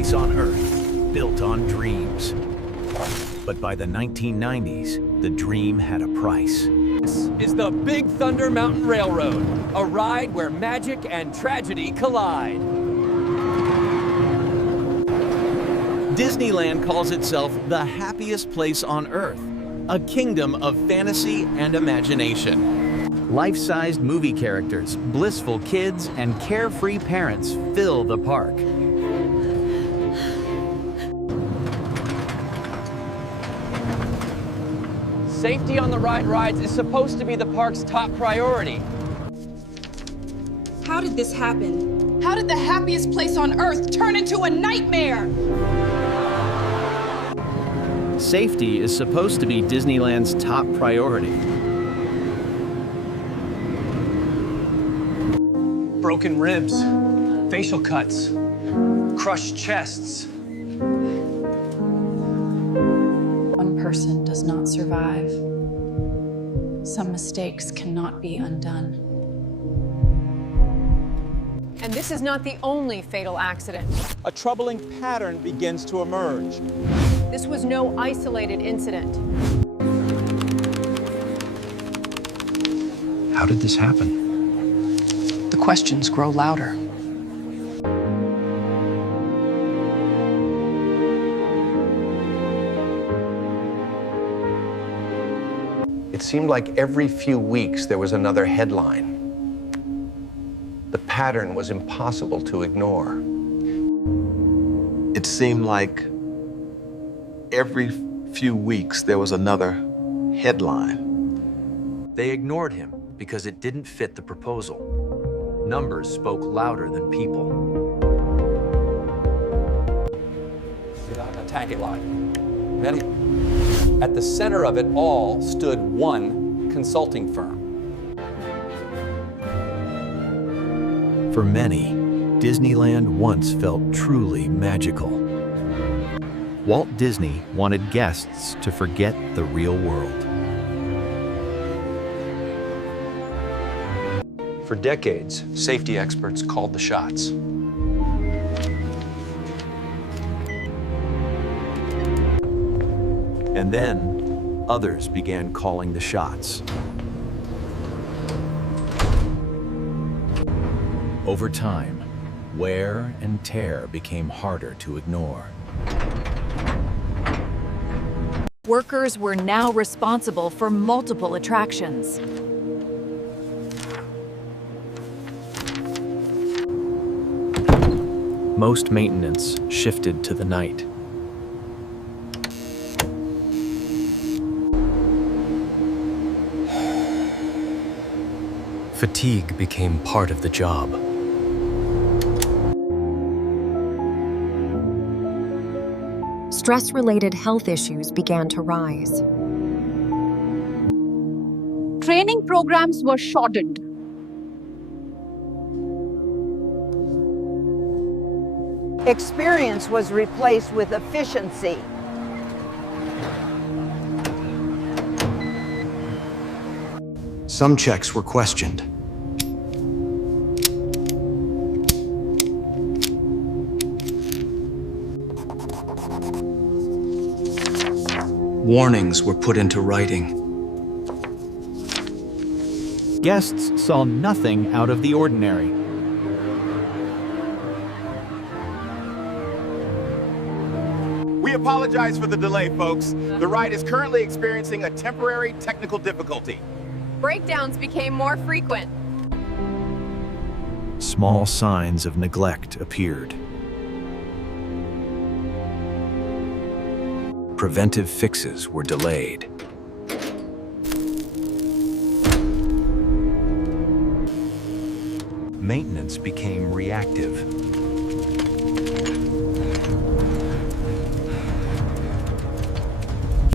place on Earth, built on dreams. But by the 1990s, the dream had a price. This is the Big Thunder Mountain Railroad, a ride where magic and tragedy collide. Disneyland calls itself the happiest place on Earth, a kingdom of fantasy and imagination. Life-sized movie characters, blissful kids, and carefree parents fill the park. Safety on the rides is supposed to be the park's top priority. How did this happen? How did the happiest place on Earth turn into a nightmare? Safety is supposed to be Disneyland's top priority. Broken ribs, facial cuts, crushed chests. One person does not survive. Some mistakes cannot be undone. And this is not the only fatal accident. A troubling pattern begins to emerge. This was no isolated incident. How did this happen? The questions grow louder. It seemed like every few weeks there was another headline. The pattern was impossible to ignore. It seemed like every few weeks there was another headline. They ignored him because it didn't fit the proposal. Numbers spoke louder than people. Get on the tacky line. Ready? At the center of it all stood one consulting firm. For many, Disneyland once felt truly magical. Walt Disney wanted guests to forget the real world. For decades, safety experts called the shots. And then, others began calling the shots. Over time, wear and tear became harder to ignore. Workers were now responsible for multiple attractions. Most maintenance shifted to the night. Fatigue became part of the job. Stress-related health issues began to rise. Training programs were shortened. Experience was replaced with efficiency. Some checks were questioned. Warnings were put into writing. Guests saw nothing out of the ordinary. We apologize for the delay, folks. The ride is currently experiencing a temporary technical difficulty. Breakdowns became more frequent. Small signs of neglect appeared. Preventive fixes were delayed. Maintenance became reactive.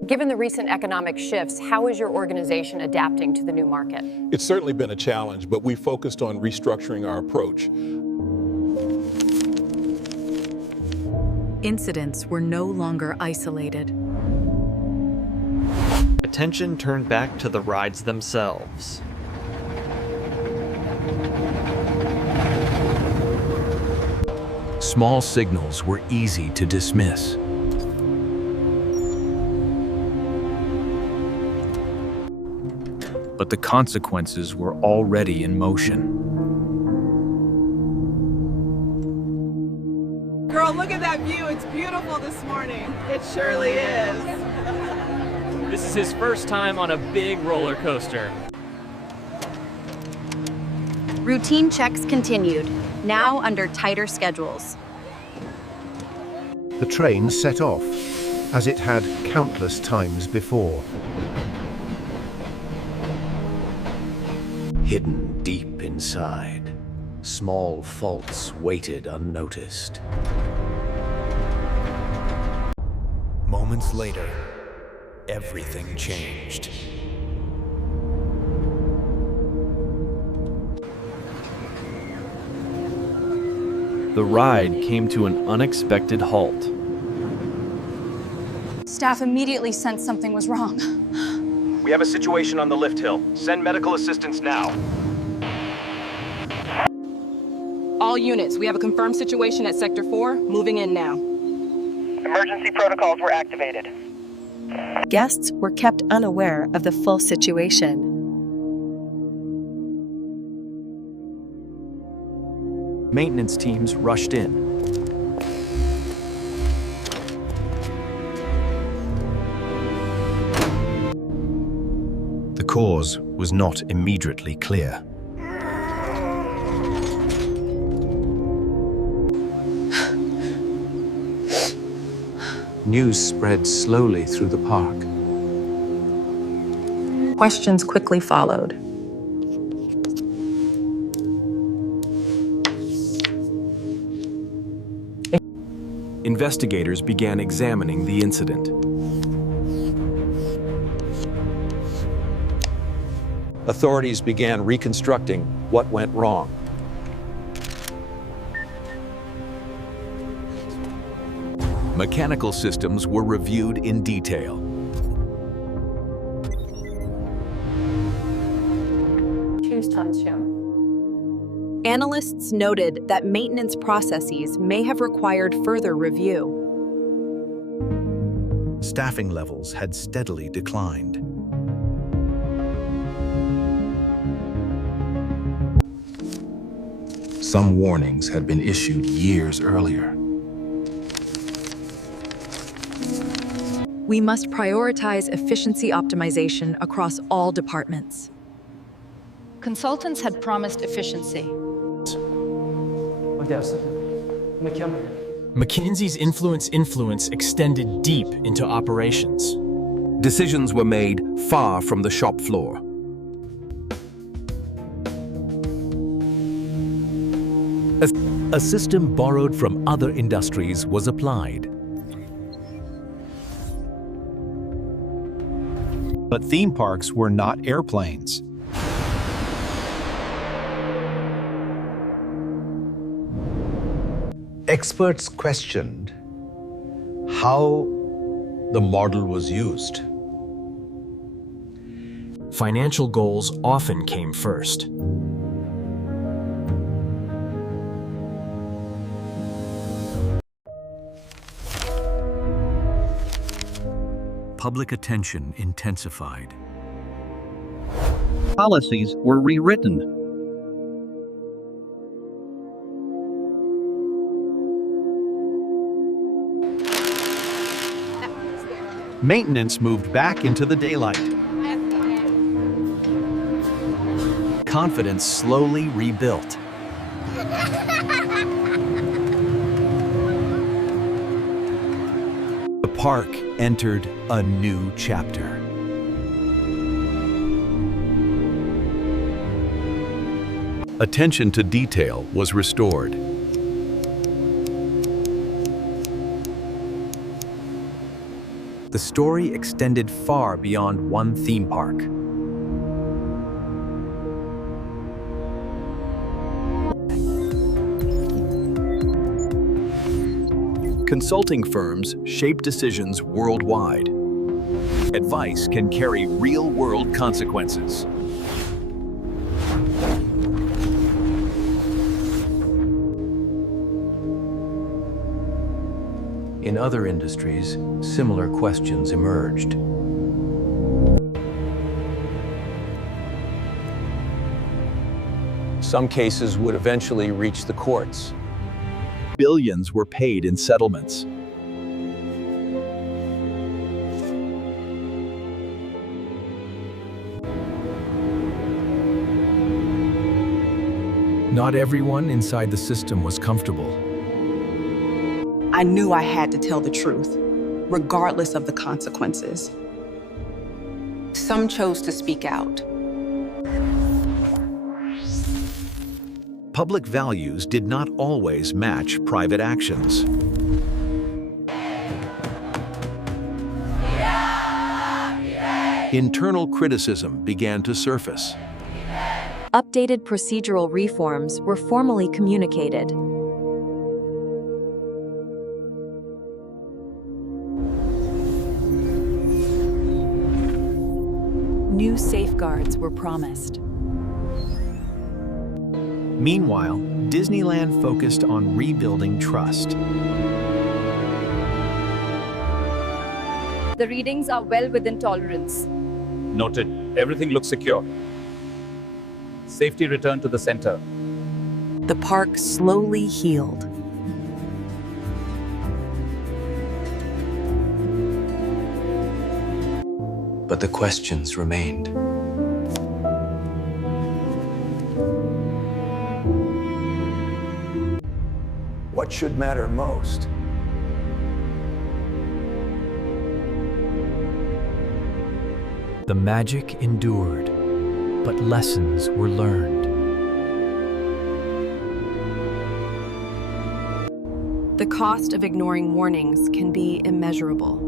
Given the recent economic shifts, how is your organization adapting to the new market? It's certainly been a challenge, but we focused on restructuring our approach. Incidents were no longer isolated. Attention turned back to the rides themselves. Small signals were easy to dismiss. But the consequences were already in motion. Girl, look at that view. It's beautiful this morning. It surely is. This is his first time on a big roller coaster. Routine checks continued, now under tighter schedules. The train set off, as it had countless times before. Hidden deep inside, small faults waited unnoticed. Moments later, everything changed. The ride came to an unexpected halt. Staff immediately sensed something was wrong. We have a situation on the lift hill. Send medical assistance now. All units, we have a confirmed situation at Sector 4. Moving in now. Emergency protocols were activated. Guests were kept unaware of the full situation. Maintenance teams rushed in. The cause was not immediately clear. News spread slowly through the park. Questions quickly followed. Investigators began examining the incident. Authorities began reconstructing what went wrong. Mechanical systems were reviewed in detail. Choose tons shown. Analysts noted that maintenance processes may have required further review. Staffing levels had steadily declined. Some warnings had been issued years earlier. We must prioritize efficiency optimization across all departments. Consultants had promised efficiency. McKinsey's influence extended deep into operations. Decisions were made far from the shop floor. A system borrowed from other industries was applied. But theme parks were not airplanes. Experts questioned how the model was used. Financial goals often came first. Public attention intensified. Policies were rewritten. Maintenance moved back into the daylight. Confidence slowly rebuilt. The park entered a new chapter. Attention to detail was restored. The story extended far beyond one theme park. Consulting firms shape decisions worldwide. Advice can carry real-world consequences. In other industries, similar questions emerged. Some cases would eventually reach the courts. Billions were paid in settlements. Not everyone inside the system was comfortable. I knew I had to tell the truth, regardless of the consequences. Some chose to speak out. Public values did not always match private actions. Internal criticism began to surface. Updated procedural reforms were formally communicated. New safeguards were promised. Meanwhile, Disneyland focused on rebuilding trust. The readings are well within tolerance. Noted. Everything looks secure. Safety returned to the center. The park slowly healed. But the questions remained. What should matter most? The magic endured, but lessons were learned. The cost of ignoring warnings can be immeasurable.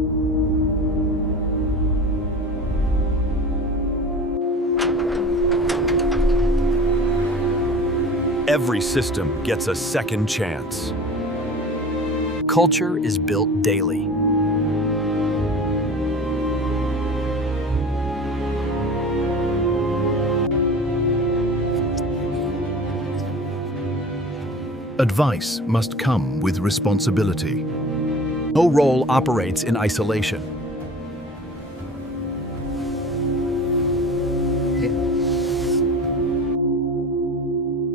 Every system gets a second chance. Culture is built daily. Advice must come with responsibility. No role operates in isolation.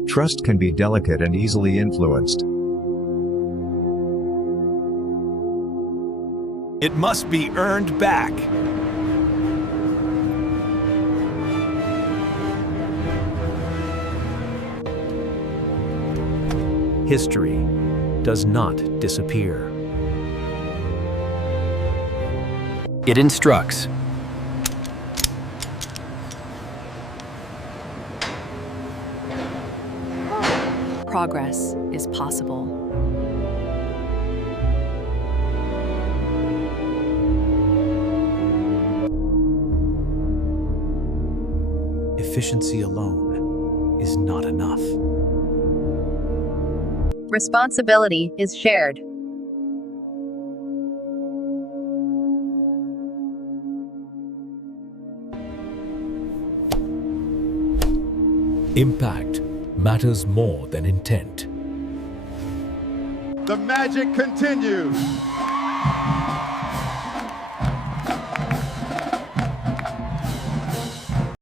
Trust can be delicate and easily influenced. It must be earned back. History does not disappear. It instructs. Progress is possible. Efficiency alone is not enough. Responsibility is shared. Impact matters more than intent. The magic continues.